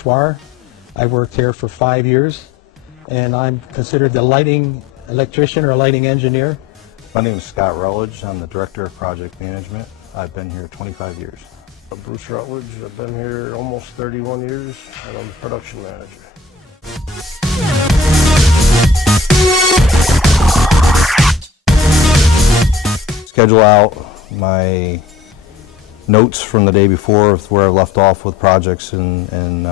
SCHWAN. I worked here for 5 years, and I'm considered the lighting electrician or lighting engineer. My name is Scott Rutledge. I'm the Director of Project Management. I've been here 25 years. Bruce Rutledge. I've been here almost 31 years, and I'm the production manager. Schedule out my notes from the day before of where I left off with projects and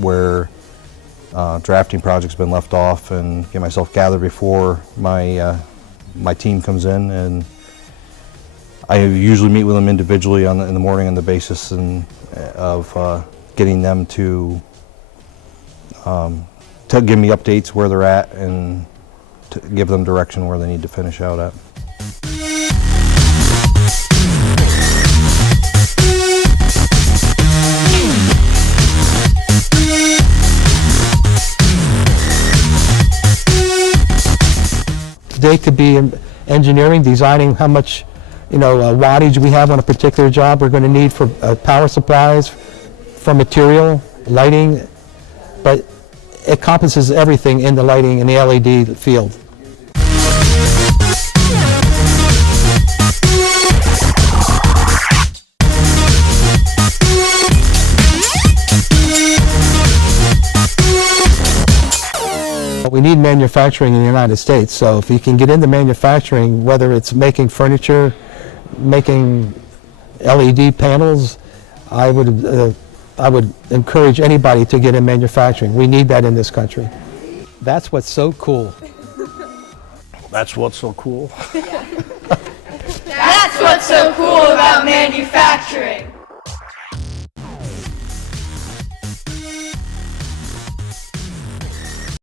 where drafting projects been left off, and get myself gathered before my team comes in. And I usually meet with them individually in the morning on the basis of getting them to give me updates where they're at and to give them direction where they need to finish out at. Today could be in engineering, designing how much wattage we have on a particular job we're going to need for power supplies, for material, lighting, but it encompasses everything in the lighting and the LED field. We need manufacturing in the United States, so if you can get into manufacturing, whether it's making furniture, making LED panels, I would encourage anybody to get in manufacturing. We need that in this country. That's what's so cool. That's what's so cool. That's what's so cool about manufacturing.